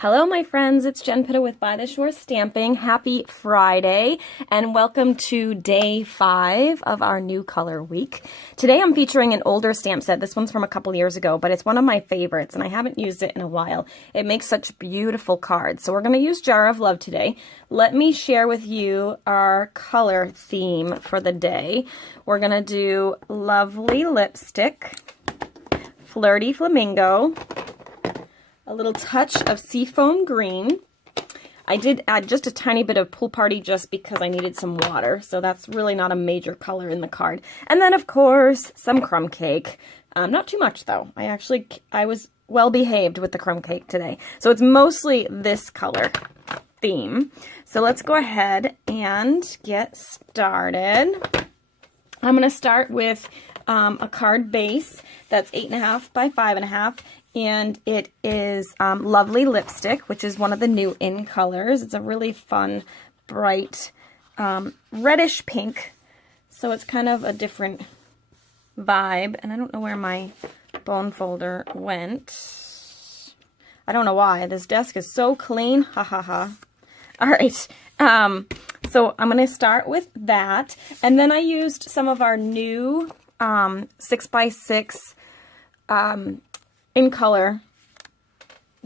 Hello, my friends. It's Jen Pitta with By the Shore Stamping. Happy Friday, and welcome to day 5 of our new color week. Today I'm featuring an older stamp set. This one's from a couple years ago, but it's one of my favorites, and I haven't used it in a while. It makes such beautiful cards. So we're going to use Jar of Love today. Let me share with you our color theme for the day. We're going to do Lovely Lipstick, Flirty Flamingo, a little touch of Seafoam Green. I did add just a tiny bit of Pool Party just because I needed some water, so that's really not a major color in the card. And then, of course, some Crumb Cake. Not too much, though. I was well behaved with the Crumb Cake today. So it's mostly this color theme. So let's go ahead and get started. I'm going to start with a card base that's 8.5 by 5.5. And it is Lovely Lipstick, which is one of the new in colors. It's a really fun, bright, reddish pink. So it's kind of a different vibe. And I don't know where my bone folder went. I don't know why. This desk is so clean. Ha ha ha. All right. So I'm going to start with that. And then I used some of our new 6x6 in color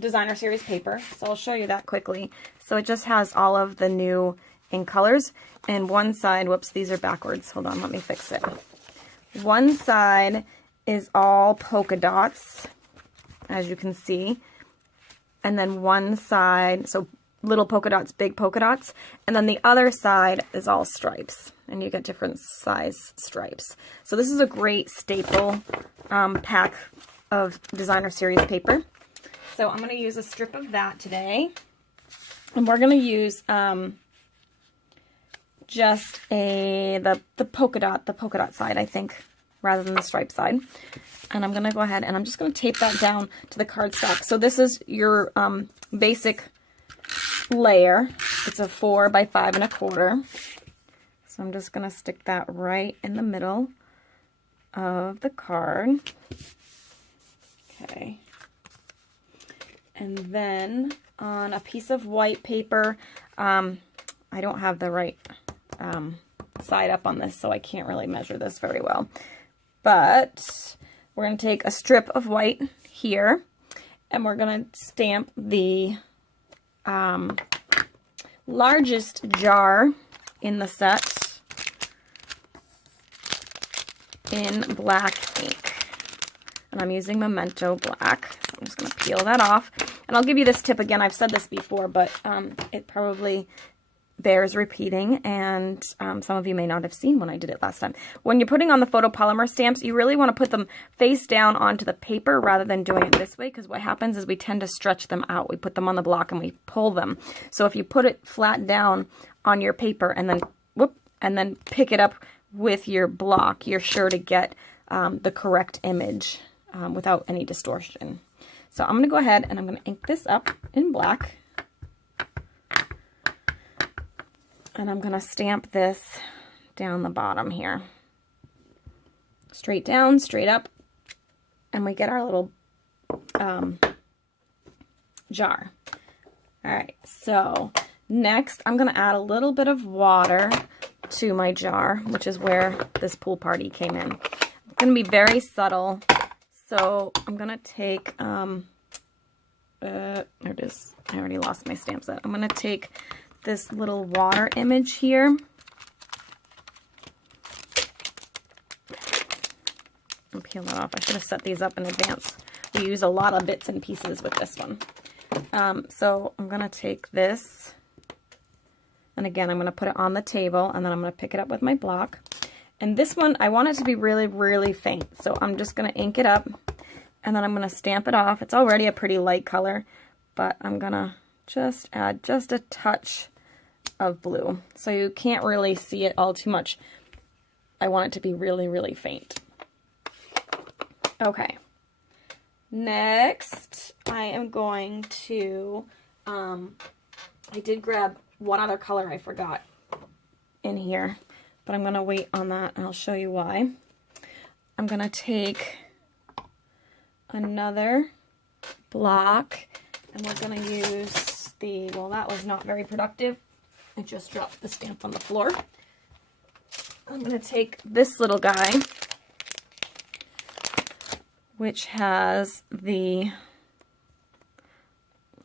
designer series paper. So I'll show you that quickly. So it just has all of the new in colors, and one side, whoops, these are backwards. Hold on, let me fix it. One side is all polka dots, as you can see. And then one side, so little polka dots, big polka dots. And then the other side is all stripes, and you get different size stripes. So this is a great staple pack of designer series paper. So I'm going to use a strip of that today, and we're going to use just the polka dot side, I think, rather than the stripe side. And I'm going to go ahead and I'm just going to tape that down to the cardstock. So this is your basic layer. It's a 4 by 5.25. So I'm just going to stick that right in the middle of the card. Okay, and then on a piece of white paper, I don't have the right side up on this, so I can't really measure this very well. But we're going to take a strip of white here, and we're going to stamp the largest jar in the set in black ink. And I'm using Memento Black. So I'm just going to peel that off. And I'll give you this tip again. I've said this before, but it probably bears repeating. And some of you may not have seen when I did it last time. When you're putting on the photopolymer stamps, you really want to put them face down onto the paper rather than doing it this way. Because what happens is we tend to stretch them out. We put them on the block and we pull them. So if you put it flat down on your paper and then, whoop, and then pick it up with your block, you're sure to get the correct image. Without any distortion. So I'm going to go ahead and I'm going to ink this up in black. And I'm going to stamp this down the bottom here. Straight down, straight up. And we get our little jar. Alright, so next I'm going to add a little bit of water to my jar, which is where this Pool Party came in. It's going to be very subtle. So I'm going to take, there it is. I already lost my stamp set. I'm going to take this little water image here. And peel that off. I should have set these up in advance. We use a lot of bits and pieces with this one. So I'm going to take this, and again, I'm going to put it on the table, and then I'm going to pick it up with my block. And this one, I want it to be really, really faint. So I'm just going to ink it up, and then I'm going to stamp it off. It's already a pretty light color, but I'm going to just add just a touch of blue. So you can't really see it all too much. I want it to be really, really faint. Okay. Next, I am going to, I did grab one other color I forgot in here, but I'm going to wait on that and I'll show you why. I'm going to take another block And we're going to use the, well, that was not very productive. I just dropped the stamp on the floor. I'm going to take this little guy, which has the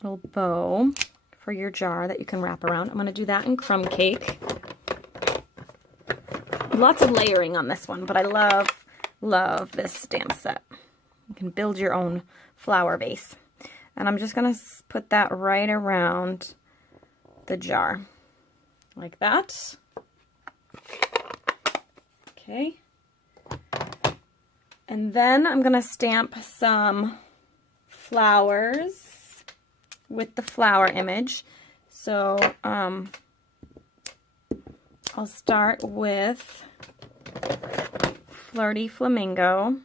little bow for your jar that you can wrap around. I'm going to do that in Crumb Cake. Lots of layering on this one, but I love this stamp set. You can build your own flower base. And I'm just going to put that right around the jar, like that. Okay. And then I'm going to stamp some flowers with the flower image. So I'll start with Flirty Flamingo.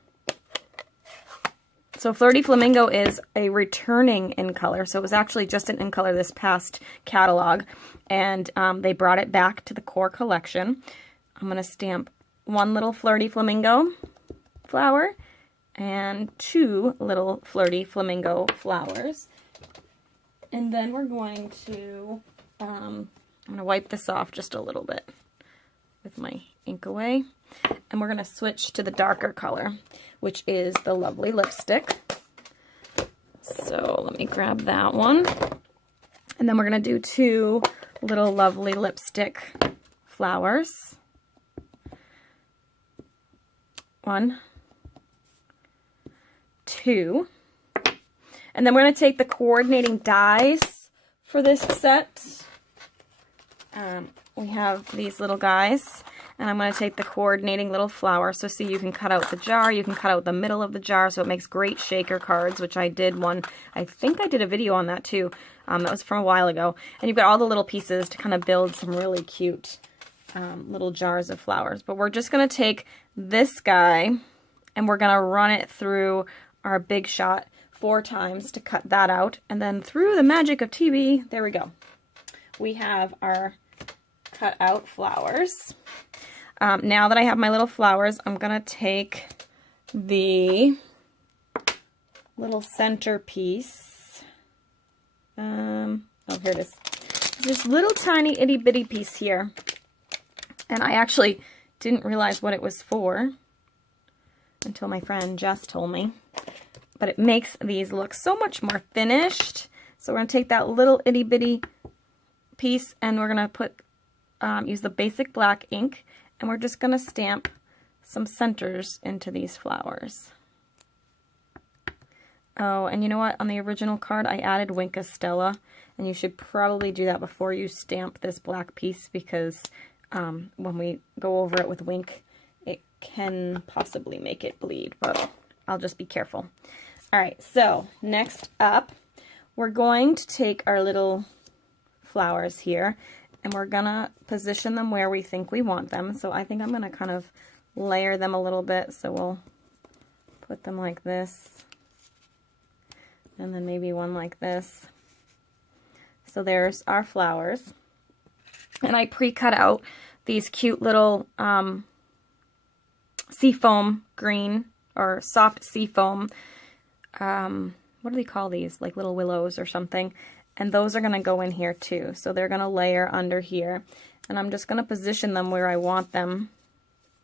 So Flirty Flamingo is a returning in color. So it was actually just an in color this past catalog. And they brought it back to the core collection. I'm going to stamp one little Flirty Flamingo flower and 2 little Flirty Flamingo flowers. And then we're going to, I'm going to wipe this off just a little bit with my ink away. And we're going to switch to the darker color, which is the lovely lipstick. So let me grab that one. And then we're going to do 2 little lovely lipstick flowers. 1, 2. And then we're going to take the coordinating dies for this set. We have these little guys. And I'm going to take the coordinating little flower. So see, you can cut out the jar, you can cut out the middle of the jar, so it makes great shaker cards, which I did one. I think I did a video on that too. That was from a while ago. And you've got all the little pieces to kind of build some really cute little jars of flowers. But we're just going to take this guy and we're going to run it through our Big Shot 4 times to cut that out. And then through the magic of TV, there we go. We have our cut out flowers. Now that I have my little flowers, I'm going to take the little centerpiece. Oh, here it is. This little tiny itty bitty piece here. And I actually didn't realize what it was for until my friend Jess told me. But it makes these look so much more finished. So we're going to take that little itty bitty piece and we're going to put use the basic black ink. And we're just going to stamp some centers into these flowers. Oh, and you know what? On the original card, I added Wink Stella. And you should probably do that before you stamp this black piece because when we go over it with Wink, it can possibly make it bleed. But I'll just be careful. All right, so next up, we're going to take our little flowers here. And we're going to position them where we think we want them. So I think I'm going to kind of layer them a little bit. So we'll put them like this. And then maybe one like this. So there's our flowers. And I pre-cut out these cute little seafoam green or soft seafoam. What do they call these? Like little willows or something. And those are going to go in here too. So they're going to layer under here. And I'm just going to position them where I want them.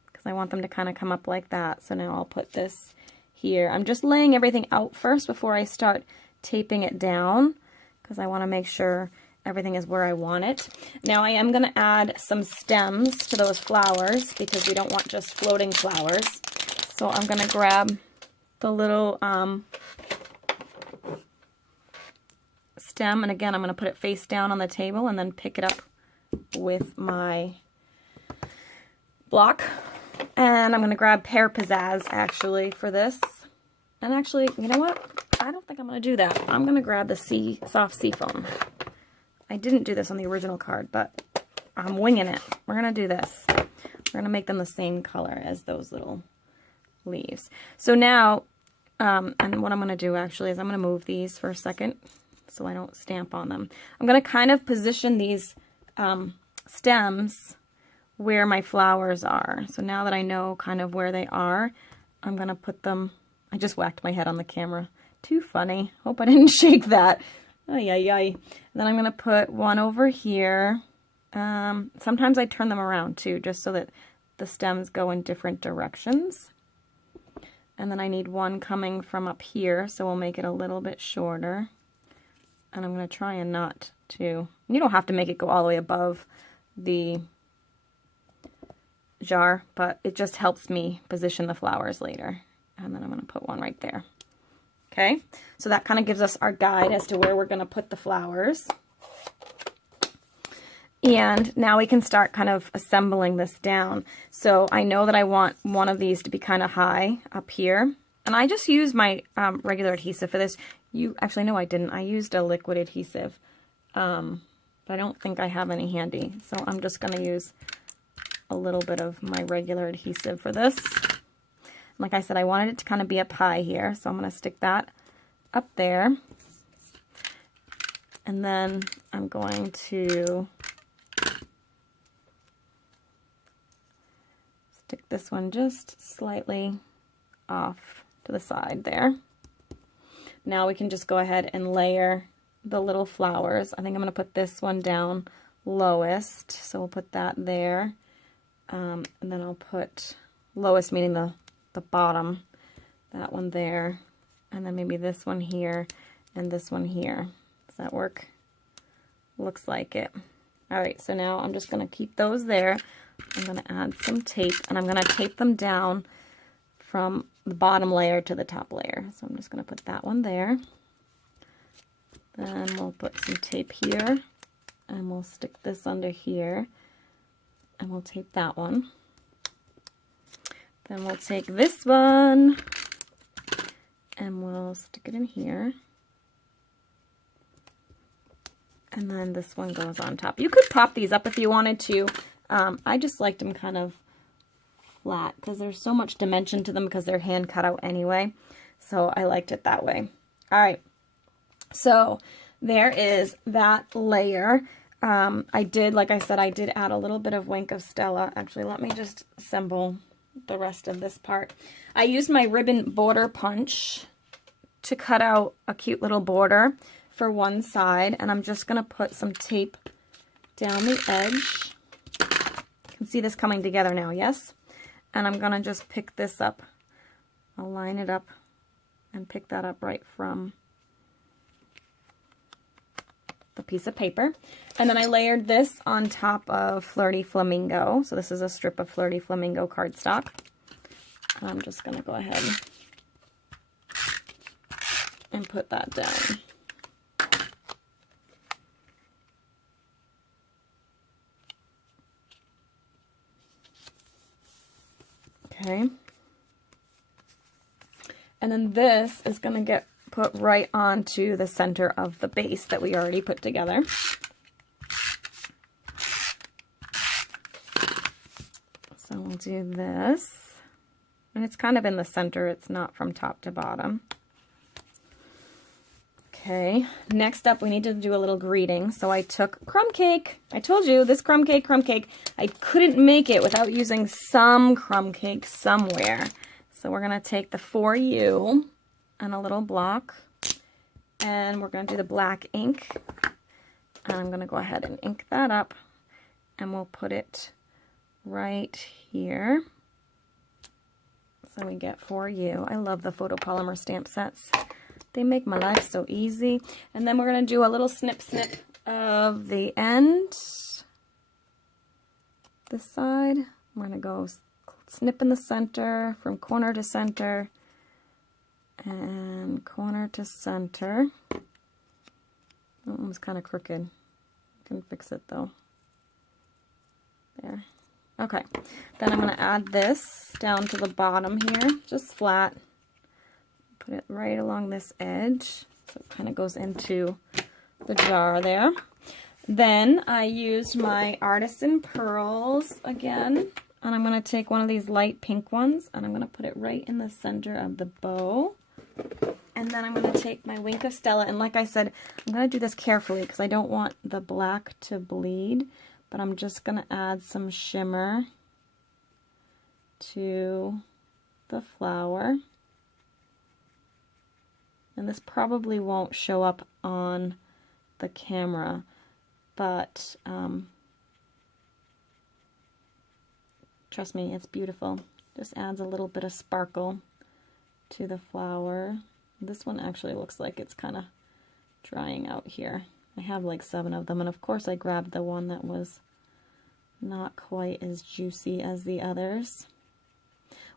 Because I want them to kind of come up like that. So now I'll put this here. I'm just laying everything out first before I start taping it down. Because I want to make sure everything is where I want it. Now I am going to add some stems to those flowers. Because we don't want just floating flowers. So I'm going to grab the little stem, and again I'm going to put it face down on the table and then pick it up with my block. And I'm going to grab Pear Pizzazz actually for this. And actually, you know what? I don't think I'm going to do that. I'm going to grab the soft seafoam. I didn't do this on the original card, but I'm winging it. We're going to do this. We're going to make them the same color as those little leaves. So now, and what I'm going to do actually is I'm going to move these for a second so I don't stamp on them. I'm going to kind of position these stems where my flowers are. So now that I know kind of where they are, I'm going to put them, I just whacked my head on the camera. Too funny. Hope I didn't shake that. Ay, ay, ay. And then I'm going to put one over here. Sometimes I turn them around too, just so that the stems go in different directions. And then I need one coming from up here, so we'll make it a little bit shorter. And I'm going to try and not to, you don't have to make it go all the way above the jar, but it just helps me position the flowers later. And then I'm going to put one right there. Okay, so that kind of gives us our guide as to where we're going to put the flowers. And now we can start kind of assembling this down. So I know that I want one of these to be kind of high up here. And I just used my regular adhesive for this. Actually, no, I didn't. I used a liquid adhesive. But I don't think I have any handy. So I'm just going to use a little bit of my regular adhesive for this. Like I said, I wanted it to kind of be up high here. So I'm going to stick that up there. And then I'm going to stick this one just slightly off to the side there. Now we can just go ahead and layer the little flowers. I think I'm going to put this one down lowest, so we'll put that there. And then I'll put lowest, meaning the bottom, that one there, and then maybe this one here and this one here. Does that work? Looks like it. All right, so now I'm just going to keep those there. I'm going to add some tape, and I'm going to tape them down from the bottom layer to the top layer. So I'm just going to put that one there. Then we'll put some tape here, and we'll stick this under here, and we'll tape that one. Then we'll take this one, and we'll stick it in here. And then this one goes on top. You could pop these up if you wanted to. I just liked them kind of flat because there's so much dimension to them because they're hand cut out anyway. So I liked it that way. All right. So there is that layer. I did, like I said, I did add a little bit of Wink of Stella. Actually, let me just assemble the rest of this part. I used my ribbon border punch to cut out a cute little border for one side, and I'm just going to put some tape down the edge. You can see this coming together now, yes? And I'm going to just pick this up. I'll line it up and pick that up right from the piece of paper. And then I layered this on top of Flirty Flamingo. So this is a strip of Flirty Flamingo cardstock. I'm just going to go ahead and put that down. Okay. And then this is going to get put right onto the center of the base that we already put together. So we'll do this. And it's kind of in the center. It's not from top to bottom. Okay, next up we need to do a little greeting. So I took Crumb Cake. I told you, this Crumb Cake. I couldn't make it without using some Crumb Cake somewhere. So we're going to take the For You and a little block. And we're going to do the black ink. And I'm going to go ahead and ink that up. And we'll put it right here. So we get For You. I love the photopolymer stamp sets. They make my life so easy. And then we're going to do a little snip of the end. This side. I'm going to go snip in the center from corner to center. And corner to center. That one was kind of crooked. Can fix it though. There. Okay. Then I'm going to add this down to the bottom here. Just flat. Put it right along this edge, so it kind of goes into the jar there. Then I used my Artisan Pearls again, and I'm going to take one of these light pink ones, and I'm going to put it right in the center of the bow. And then I'm going to take my Wink of Stella, and like I said, I'm going to do this carefully because I don't want the black to bleed, but I'm just going to add some shimmer to the flower. And this probably won't show up on the camera, but trust me, it's beautiful. Just adds a little bit of sparkle to the flower. This one actually looks like it's kind of drying out here. I have like 7 of them, and of course I grabbed the one that was not quite as juicy as the others.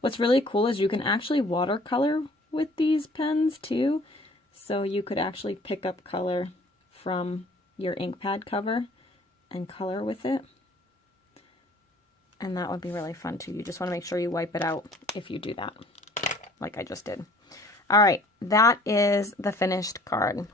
What's really cool is you can actually watercolor with these pens too, so you could actually pick up color from your ink pad cover and color with it, and that would be really fun too. You just want to make sure you wipe it out if you do that, like I just did. All right, that is the finished card.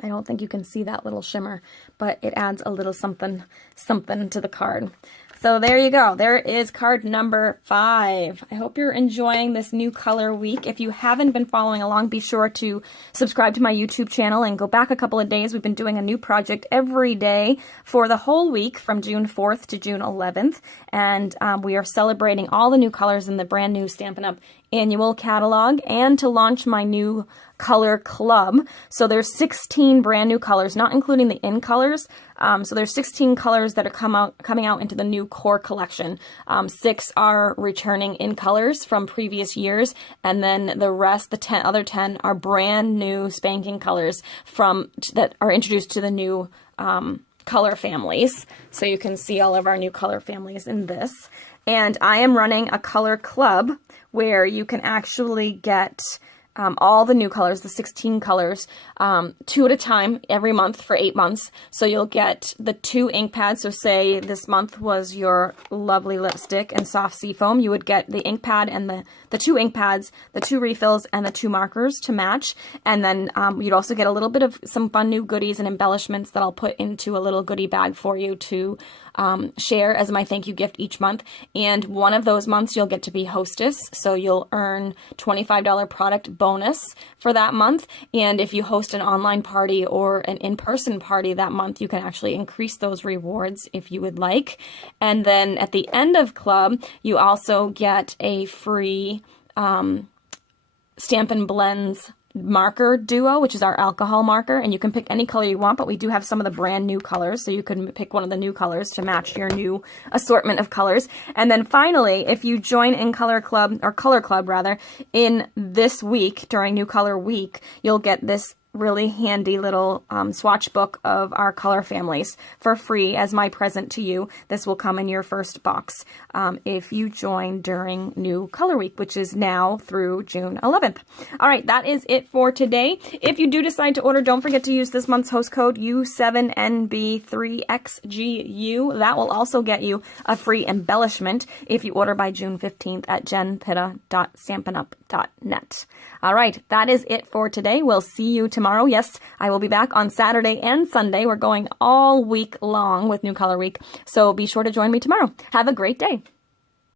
I don't think you can see that little shimmer, but it adds a little something to the card. So there you go. There is card number 5. I hope you're enjoying this new color week. If you haven't been following along, be sure to subscribe to my YouTube channel and go back a couple of days. We've been doing a new project every day for the whole week from June 4th to June 11th. And we are celebrating all the new colors in the brand new Stampin' Up! Annual catalog, and to launch my new color club. So there's 16 brand new colors, not including the in colors. So there's 16 colors that are coming out into the new core collection. 6 are returning in colors from previous years, and then the rest, the other 10 are brand new spanking colors that are introduced to the new color families. So you can see all of our new color families in this. And I am running a color club where you can actually get all the new colors, the 16 colors, 2 at a time every month for 8 months. So you'll get the 2 ink pads. So say this month was your lovely lipstick and soft seafoam, you would get the ink pad and the 2 ink pads, the 2 refills, and the 2 markers to match. And then you'd also get a little bit of some fun new goodies and embellishments that I'll put into a little goodie bag for you to share as my thank you gift each month. And one of those months you'll get to be hostess, so you'll earn $25 product bonus for that month. And if you host an online party or an in-person party that month, you can actually increase those rewards if you would like. And then at the end of club, you also get a free Stampin' Blends marker duo, which is our alcohol marker, and you can pick any color you want, but we do have some of the brand new colors, so you can pick one of the new colors to match your new assortment of colors. And then finally, if you join in Color Club, or Color Club rather, in this week during New Color Week, you'll get this really handy little swatch book of our color families for free as my present to you. This will come in your first box if you join during New Color Week, which is now through June 11th. All right, that is it for today. If you do decide to order, don't forget to use this month's host code U7NB3XGU. That will also get you a free embellishment if you order by June 15th at jenpitta.stampinup.net. All right, that is it for today. We'll see you tomorrow. Yes, I will be back on Saturday and Sunday. We're going all week long with New Color Week, so be sure to join me tomorrow. Have a great day.